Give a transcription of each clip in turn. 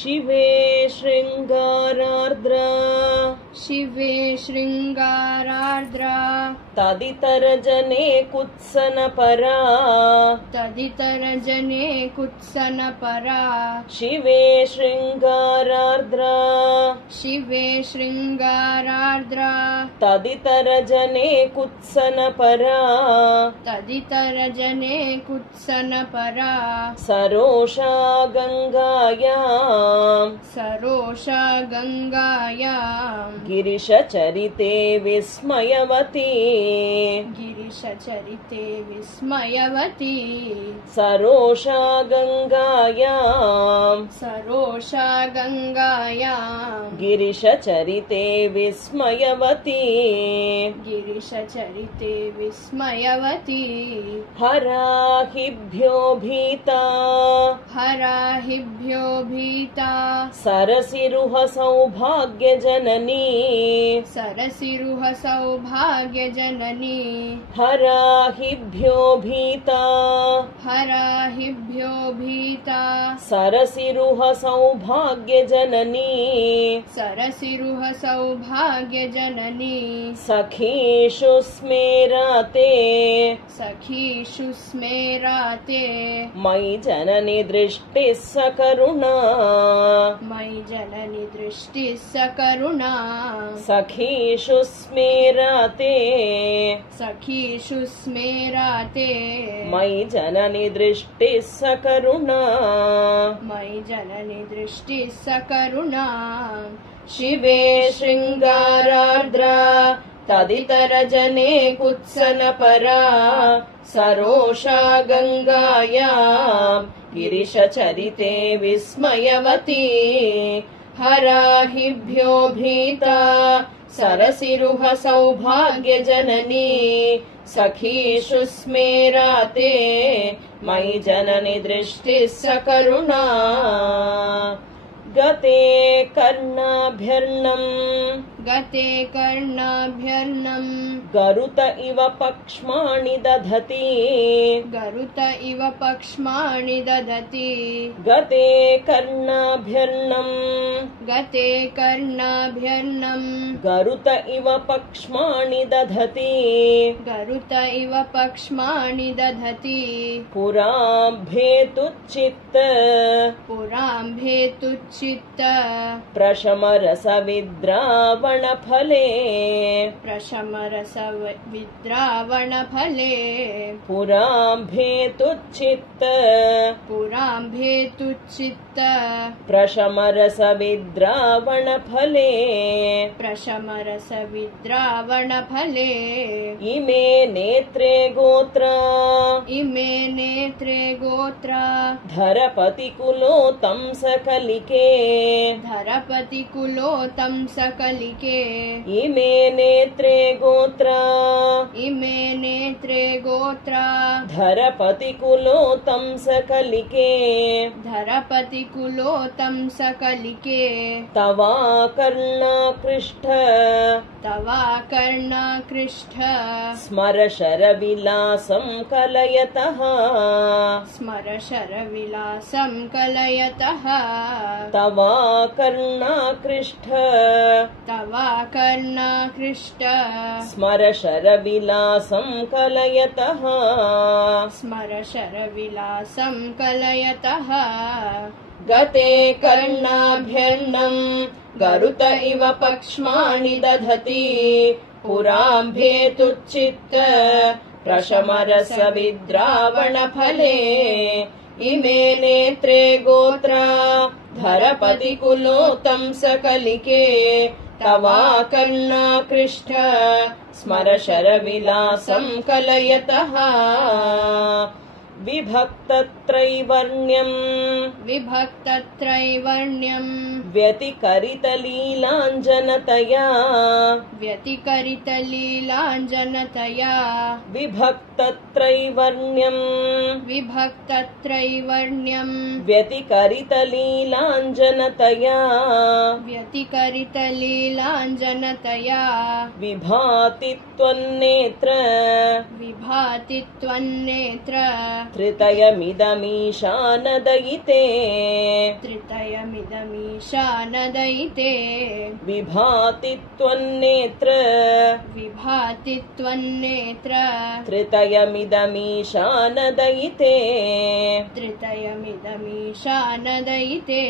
शिवे शृङ्गारार्द्रा शिवे शृङ्गारार्द्रा तदितरजने कुत्सनपरा तदितरजने कुत्सनपरा शिवे शृङ्गारार्द्रा शिवे शृङ्गारार्द्रा तदितरजने कुत्सनपरा तदितरजने कुत्सनपरा सरोषा गङ्गायां सरोषा गङ्गायां गिरिशचरिते विस्मयवती गिरिशचरिते विस्मयवती सरोषा गङ्गायां सरोषा गङ्गायां गिरिशचरिते विस्मयवती गिरिशचरिते विस्मयवती हराहिभ्यो भीता हराहिभ्यो भीता सरसिरुह सौभाग्यजननी सरसिरुह सौभाग्यजननी हराहिभ्यो भीता हराहिभ्यो भीता सरसिरुह सौभाग्यजननी सरसिरुह सौभाग्यजननी सखीषु स्मेराते सखीषु स्मेराते मयि जननि दृष्टिः सकरुणा मयि जननि दृष्टिः सकरुणा सखीषु स्मेराते सखीषु स्मेराते मयि जननि दृष्टिः सकरुणा मयि जननि दृष्टिः सकरुणा शिवे शृङ्गारार्द्रा तदितरजने कुत्सनपरा सरोषा गङ्गायां गिरिशचरिते विस्मयवती हराहिभ्यो भीता सरसिरुह सौभाग्यजननी सखीषु स्मेराते मयि जननि दृष्टिः सकरुणा गते कर्णाभ्यर्णम् गते कर्णाभ्यर्णम् गरुत इव पक्ष्माणि दधति गरुत इव पक्ष्माणि दधति गते कर्णाभ्यर्णम् गते कर्णाभ्यर्णम् गरुत इव पक्ष्माणि दधति गरुत इव पक्ष्माणि दधति पुराम्भेतुच्चित्त पुराम्भेतुच्चित्त प्रशमरसविद्रावणफले प्रशमरसविद्रावणफले पुराम्भेतुच्चित्त पुराम्भेतुच्चित्त प्रशमरसविद्रावणफले प्रशमरसविद्रावणफले इमे नेत्रे गोत्रा इमे नेत्रे गोत्रा धरपतिकुलोतं सकलिके धरपतिकुलोतं सकलिके इमे नेत्रे गोत्रा इमे नेत्रे गोत्रा धरपतिकुलोतं सकलिके धरपतिकुलोतं सकलिके तवाकर्णाकृष्ठ तवाकर्णाकृष्ठ स्मर शरविलासं कलयतः स्मर शरविलासं कलयतः तवाकर्णाकृष्ठ तवाकर्णाकृष्ट स्मर शरविलासं कलयतः स्मर शरविलासं कलयतः गते कर्णाभ्यर्णम् गरुत इव पक्ष्माणि दधति पुराम्भेतुच्चित्त प्रशमरसविद्रावणफले इमे नेत्रे गोत्रा धरपतिकुलोतं सकलिके तवाकर्णाकृष्ठ स्मर शरविलासं कलयतः विभक्तत्रैवर्ण्यम् विभक्तत्रैवर्ण्यम् व्यतिकरितलीलाञ्जनतया व्यतिकरितलीलाञ्जनतया विभक्तत्रैवर्ण्यम् विभक्तत्रैवर्ण्यम् व्यतिकरितलीलाञ्जनतया व्यतिकरितलीलाञ्जनतया विभाति त्वन्नेत्र विभाति त्वन्नेत्र त्रितयमिदमीशानदयिते त्रितयमिदमीशानदयिते त्रयमिदमीशानदयिते विभाति त्वन्नेत्र विभाति त्वन्नेत्र त्रितयमिदमीशानदयिते त्रितयमिदमीशानदयिते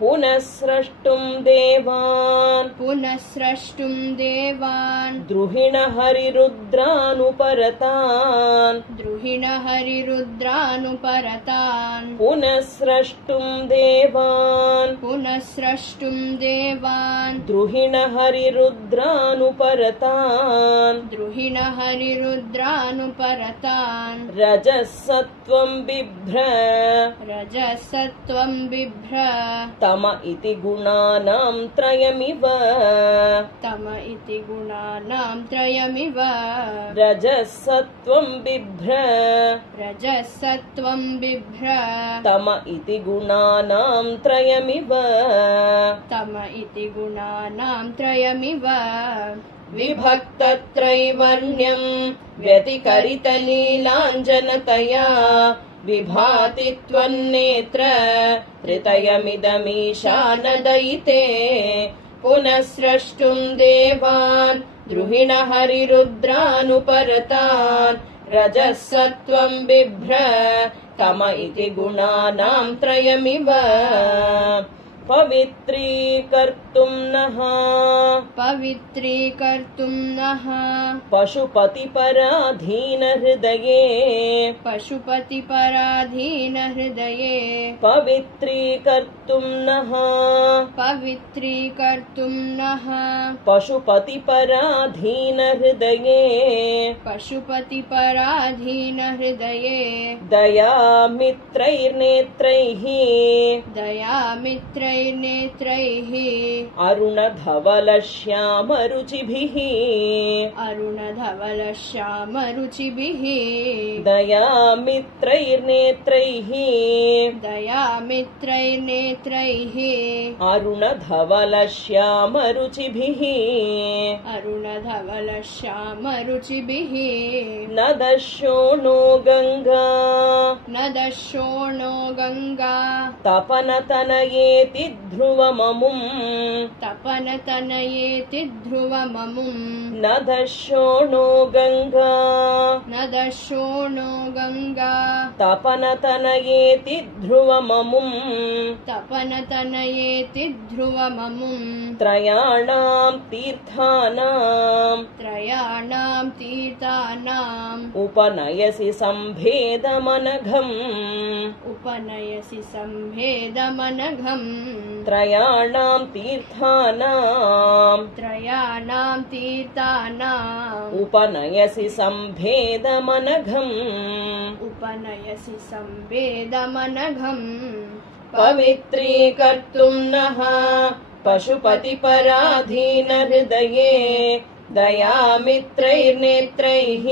पुनः स्रष्टुं देवान् पुनः स्रष्टुं देवान् द्रुहिणहरिरुद्रानुपरतान् द्रुहिणहरिरुद्रानुपरतान् पुनः स्रष्टुं देवान् पुनः स्रष्टुं देवान् द्रुहिणहरिरुद्रानुपरतान् द्रुहिणहरिरुद्रानुपरतान् रजः सत्त्वं बिभ्र रजः सत्त्वं बिभ्र तम इति गुणानां त्रयमिव तम इति गुणानां त्रयमिव रजः सत्त्वं बिभ्र रजः सत्त्वं बिभ्र तम इति गुणानां त्रयमिव तम इति गुणानां त्रयमिव विभक्तत्रैवर्ण्यं व्यतिकरितलीलाञ्जनतया विभाति त्वन्नेत्र त्रितयमिदमीशानदयिते पुनः स्रष्टुं देवान् द्रुहिणहरिरुद्रानुपरतान् रजः सत्त्वं बिभ्र तम इति गुणानां त्रयमिव पवित्रीकर्तुं नः पवित्रीकर्तुं नः पशुपतिपराधीनहृदये पशुपतिपराधीनहृदये पवित्रीकर्तुं नः पवित्रीकर्तुं नः पशुपतिपराधीनहृदये पशुपतिपराधीनहृदये दयामित्रैर्नेत्रैः दयामित्रैर्नेत्रैः अरुणधवलश्यामरुचिभिः अरुणधवलश्यामरुचिभिः दयामित्रैर्नेत्रैः दयामित्रैर्नेत्रैः अरुणधवलश्यामरुचिभिः अरुणधवलश्यामरुचिभिः न दस्योणो गङ्गा न दशोणो गङ्गा तपनतनयेति ध्रुवममुम् तपनतनयेति ध्रुवममुम् न दस्योणो गङ्गा न दशोणो गङ्गा तपनतनयेति ध्रुवममुम् तपनतनयेति ध्रुवममुम् त्रयाणां तीर्थानाम् त्रयाणां तीर्थानाम् उपनयसि सम्भेदमनघम् उपनयसि सम्भेदमनघम् त्रयाणां तीर्थानाम् त्रयाणां तीर्थानाम् उपनयसि सम्भेदमनघम् उपनयसि सम्भेदमनघम् पवित्रीकर्तुं नः पशुपतिपराधीनहृदये दयामित्रैर्नेत्रैः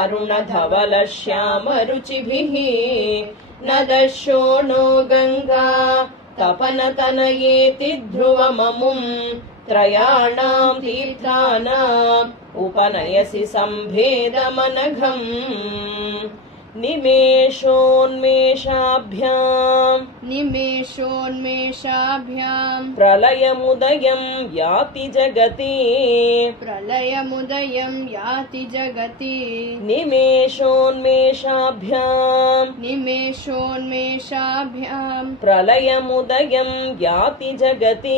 अरुणधवलश्यामरुचिभिः न दस्योणो गङ्गा तपनतनयेति ध्रुवममुम् त्रयाणां तीर्थानाम् उपनयसि सम्भेदमनघम् निमेषोन्मेषाभ्याम् निमेषोन्मेषाभ्याम् प्रलयमुदयं याति जगति प्रलयमुदयं याति जगति निमेषोन्मेषाभ्याम् निमेषोन्मेषाभ्याम् प्रलयमुदयं याति जगति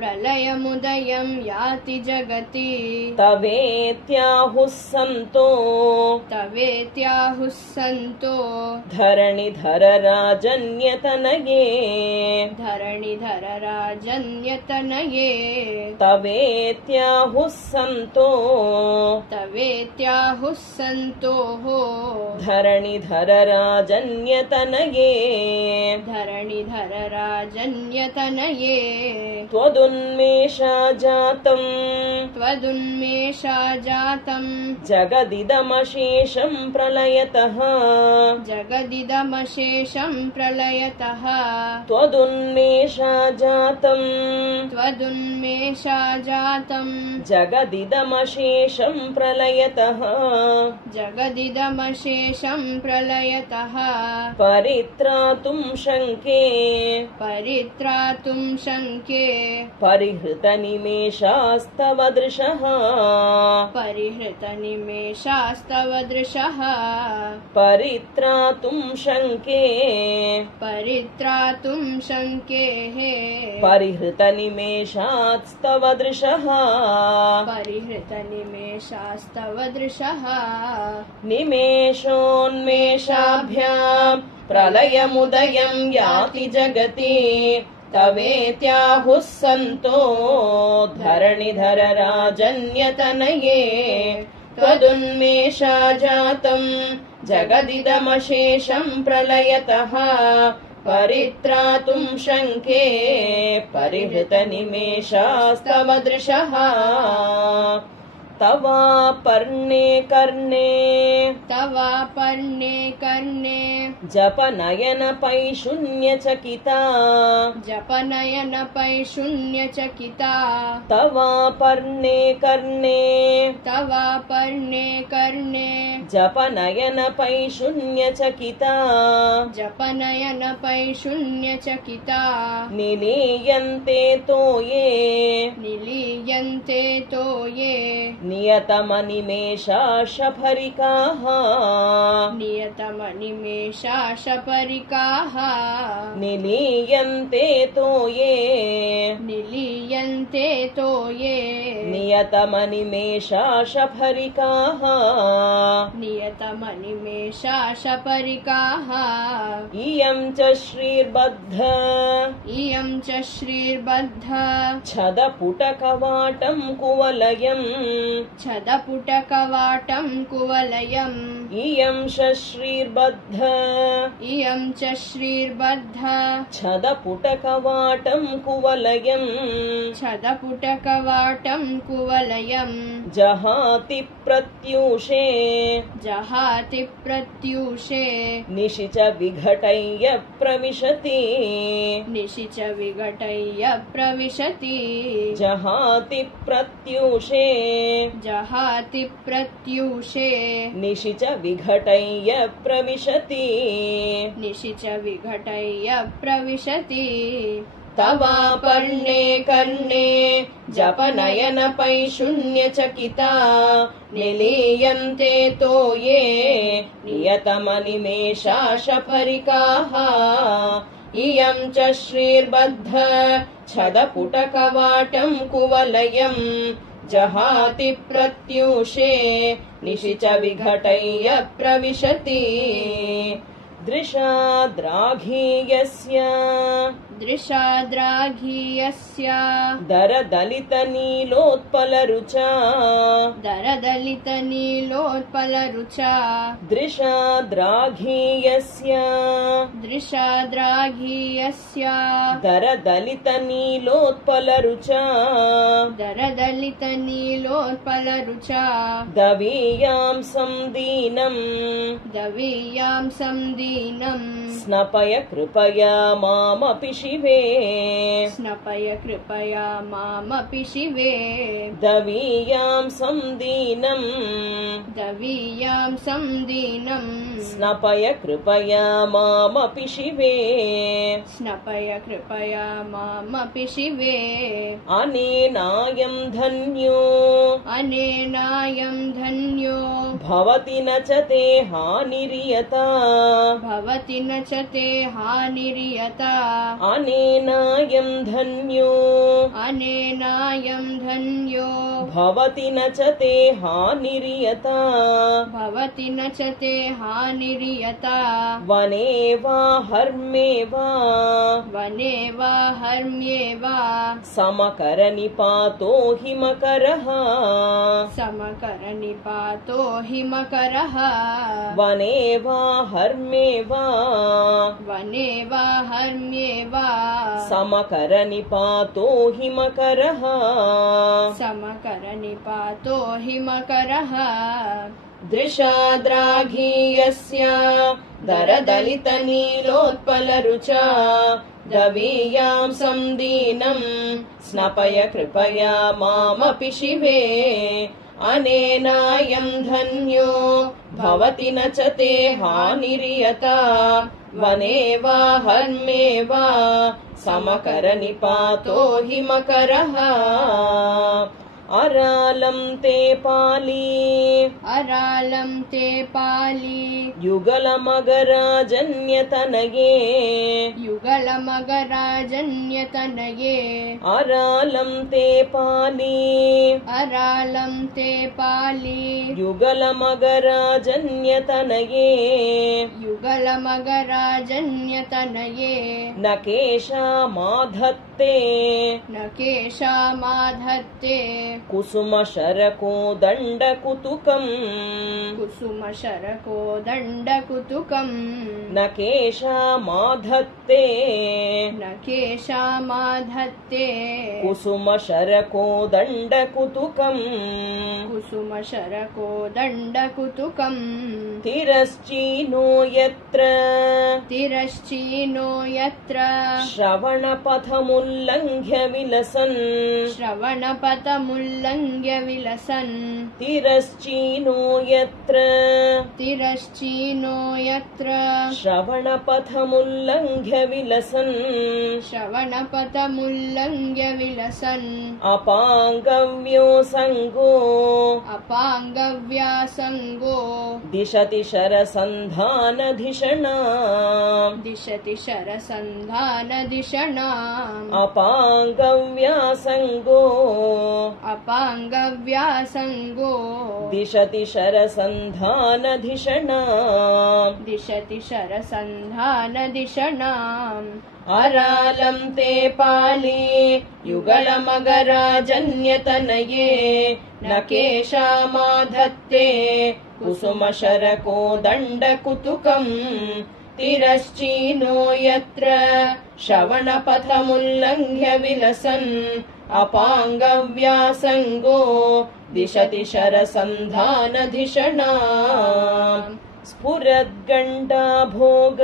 प्रलयमुदयं याति जगति तवेत्याहुः सन्तो तवेत्याहुः सन्तो धरणिधरराजन्यतनये धरणिधर राजन्यतनये तवेत्याहुः सन्तो तवेत्याहुः सन्तोः धरणिधरराजन्यतनये धरणिधर राजन्यतनये त्वदुन्मेषा जातम् त्वदुन्मेषा जातम् जगदिदमशेषं प्रलयतः जगदिदमशेषं प्रलयतः त्वदुन्मेषा जातं त्वदुन्मेषा जातं जगदिदमशेषं प्रलयतः जगदिदमशेषं प्रलयतः परित्रातुं शङ्के परित्रातुं शङ्के परिहृतनिमेषास्तव दृशः परिहृतनिमेषास्तव दृशः परित्रातुं शङ्के परित्रातुं शङ्केः परिहृतनिमेषास्तव दृशः परिहृतनिमेषास्तव दृशः निमेषोन्मेषाभ्यां प्रलयमुदयं याति जगति तवेत्याहुः सन्तो धरणिधर राजन्यतनये त्वदुन्मेषा जातं जगदिदमशेषं प्रलयतः परित्रातुं शङ्के परिहृतनिमेषास्तव दृशः तवापर्णे कर्णे तवापर्णे कर्णे जपनयनपैशून्यचकिता जपनयनपैशून्यचकिता तवापर्णे कर्णे तवापर्णे कर्णे जपनयनपैशून्यचकिता जपनयनपैशून्यचकिता निलीयन्ते तोये निलीयन्ते तो ये नियतमनिमेषा शफरिकाः नियतमनिमेषा शपरिकाः निलीयन्ते तोये निलीयन्ते तो ये नियतमनिमेषा शफरिकाः नियतमनिमेषा शपरिकाः इयं च श्रीर्बद्ध इयं च श्रीर्बद्ध छदपुटकवाटं कुवलयम् छदपुटकवाटं कुवलयम् इयं च श्रीर्बद्ध इयं च श्रीर्बद्ध छदपुटकवाटं कुवलयम् छदपुटकवाटं कुवलयम् जहाति प्रत्यूषे जहाति प्रत्यूषे निशि च विघटय्य प्रविशति निशि च विघटय्य प्रविशति जहाति प्रत्यूषे जहाति प्रत्यूषे निशि च विघटय्य प्रविशति निशि च विघटय्य प्रविशति तवापर्णे कर्णे जपनयनपैशून्यचकिता निलीयन्ते तोये नियतमनिमेषा शफरिकाः इयं च श्रीर्बद्ध छदपुटकवाटं कुवलयम् जहाति प्रत्यूषे निशि च विघटय्य प्रविशति दृशाद्राघीयस्य दृशाद्राघीयस्य दरदलितनीलोत्पलरुचा दरदलितनीलोत्पलरुचा दृशाद्राघीयस्य दृशाद्राघीयस्य दरदलितनीलोत्पलरुचा दरदलितनीलोत्पलरुचा दवीयां संदीनम् दवीयां संदीनम् स्नपय कृपया मामपि शिवे स्नपय कृपया मामपि शिवे दवीयां संदीनम् दवीयां संदीनम् स्नपय कृपया मामपि शिवे स्नपय कृपया मामपि शिवे अनेनायं धन्यो अनेनायं धन्यो भवति न च ते हानिर्यता भवति न च ते हानिर्यता अनेनायं धन्यो अनेनायं धन्यो भवति न च ते हानिर्यता भवति न च ते हानिर्यता वने वा हर्मे वा वने वा हर्म्ये वा समकरनिपातो हिमकरः समकरनिपातो हिमकरः वने वा हर्मे वा वने वा हर्म्ये वा समकरनिपातो हिमकरः समकरनिपातो हिमकरः दृशाद्राघीयस्य दरदलितनीलोत्पलरुचा दवीयां संदीनं स्नपय कृपया मामपि शिवे अनेनायं धन्यो भवति न च ते हानिर्यता वने वा हर्मे वा समकरनिपातो हि मकरः अरालं ते पाली युगलमगराजन्यतनये अरालं ते पाली युगलमगराजन्यतनये न केशामाधत्ते कुसुमशरको दण्डकुतुकम् न केशामाधत्ते कुसुमशरको दण्डकुतुकम् तिरश्चीनो यत्र श्रवणपथमुल्लङ्घ्य विलसन् तिरश्चीनो यत्र श्रवणपथमुल्लङ्घ्य विलसन् अपाङ्गव्यासङ्गो दिशति शरसन्धानधिषणाम् अपाङ्गव्यासङ्गो दिशति शरसन्धानधिषणाम् अरालं ते पाली युगलमगराजन्यतनये न केशामाधत्ते कुसुमशरको दण्डकुतुकम् तिरश्चीनो यत्र श्रवणपथमुल्लङ्घ्य विलसन् अपाङ्गव्यासङ्गो दिशति शरसन्धानधिषणाम् स्फुरद्गण्डाभोग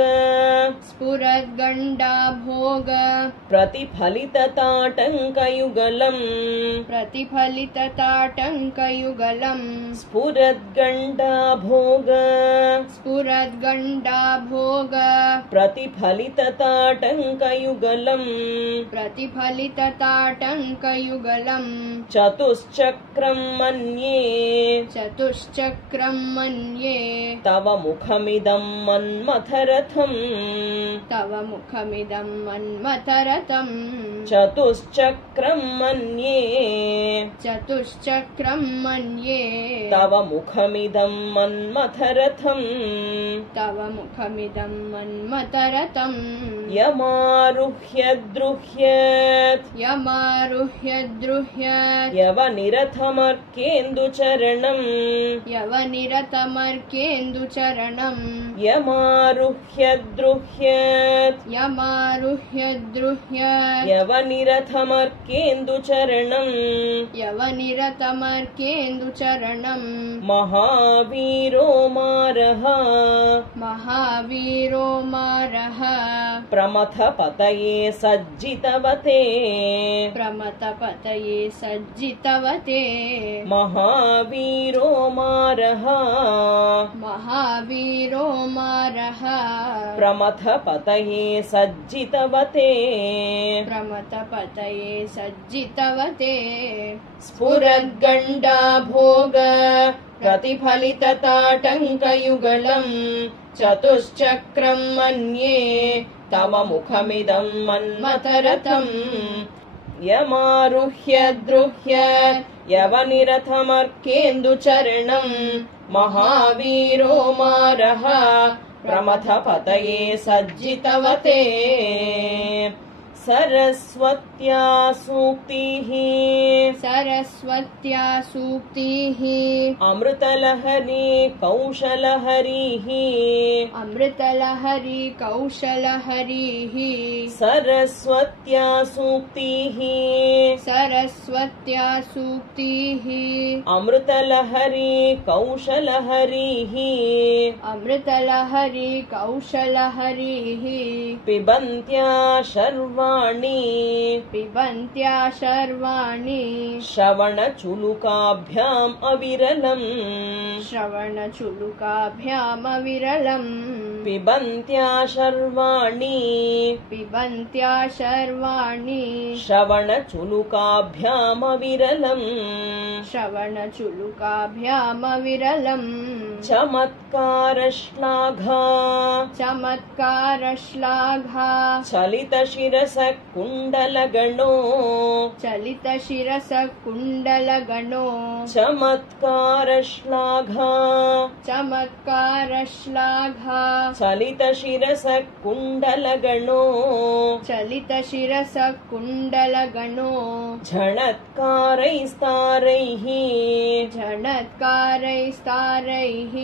प्रतिफलितताटङ्कयुगलम् स्फुरद्गण्डाभोग प्रतिफलितताटङ्कयुगलम् चतुश्चक्रं मन्ये तव मुखमिदं मन्मथरथम् चतुश्चक्रं मन्ये तव मुखमिदं मन्मथरथम् यमारुह्य द्रुह्यत् यवनिरथमर्केन्दुचरणम् यमारुह्य द्रुह्यत् यवनिरथमर्केन्दुचरणम् महावीरो मारः प्रमथपतये सज्जितवते महावीरो मारः प्रमथपतये सज्जितवते स्फुरद्गण्डाभोग प्रतिफलितताटङ्कयुगलम् चतुश्चक्रं मन्ये तव मुखमिदं मन्मथरथम् यमारुह्य द्रुह्यत् यवनिरथमर्केन्दुचरणम् महावीरो मारः प्रमथपतये सज्जितवते सरस्वत्या सूक्तिः सरस्वत्या सूक्तिः अमृतलहरी कौशलहरिः अमृतलहरी कौशलहरिः सरस्वत्या सूक्तिः सरस्वत्या सूक्तिः अमृतलहरी कौशलहरिः अमृतलहरी कौशलहरिः पिबन्त्या शर्वाणि पिबन्त्या शर्वाणि श्रवणचुलुकाभ्याम् अविरलम् श्रवणचुलुकाभ्यामविरलम् पिबन्त्या शर्वाणि पिबन्त्या शर्वाणि श्रवणचुलुकाभ्यामविरलम् श्रवणचुलुकाभ्यामविरलम् चमत्कारश्लाघा चमत्कारश्लाघा चलितशिरसः कुण्डलगणो चलितशिरसः कुण्डलगणो चमत्कारश्लाघा चमत्कारश्लाघा चलितशिरसः कुण्डलगणो चलितशिरसः कुण्डलगणो झणत्कारैस्तारैः झणत्कारैस्तारैः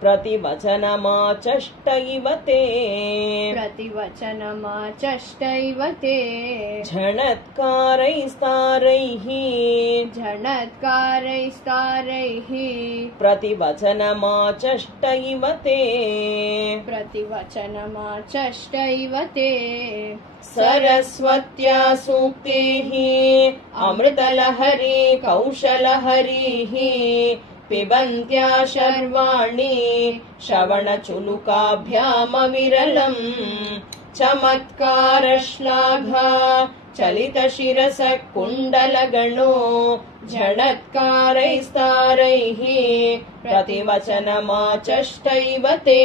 प्रतिवचनमाचष्ट इव ते प्रतिवचनमाचष्टैव ते झणत्कारैस्तारैः झणत्कारैस्तारैः प्रतिवचनमाचष्ट इव ते प्रतिवचनमाचष्टैव ते सरस्वत्या सूक्तिः अमृतलहरी कौशलहरिः पिबन्त्या शर्वाणि श्रवणचुलुकाभ्यामविरलम् चमत्कारश्लाघा चलितशिरसः कुण्डलगणो झणत्कारैस्तारैः प्रतिवचनमाचष्ट इव ते।